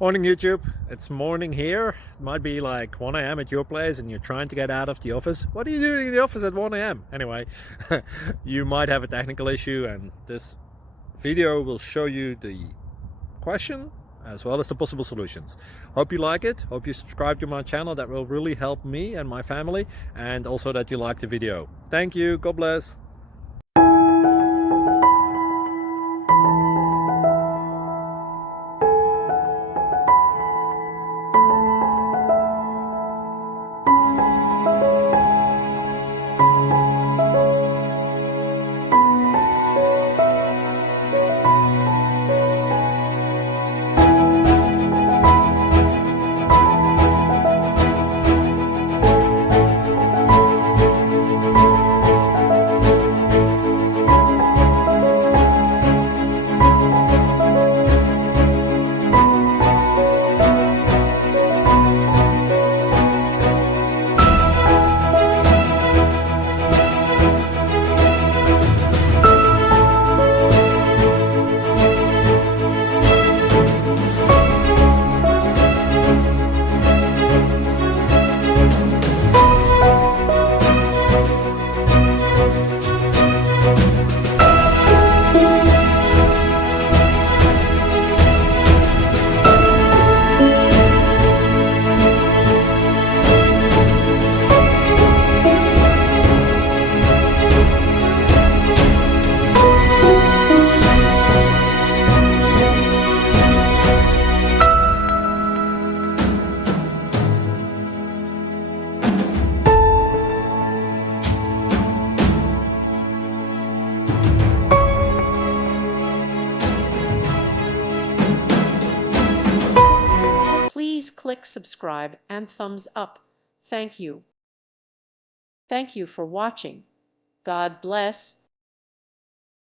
Morning YouTube, it's morning here. It might be like 1 a.m. at your place and you're trying to get out of the office. What are you doing in the office at 1 a.m.? Anyway, you might have a technical issue and this video will show you the question as well as the possible solutions. Hope you like it, hope you subscribe to my channel. That will really help me and my family, and also that you like the video. Thank you, God bless. Please click subscribe and thumbs up. Thank you. Thank you for watching. God bless.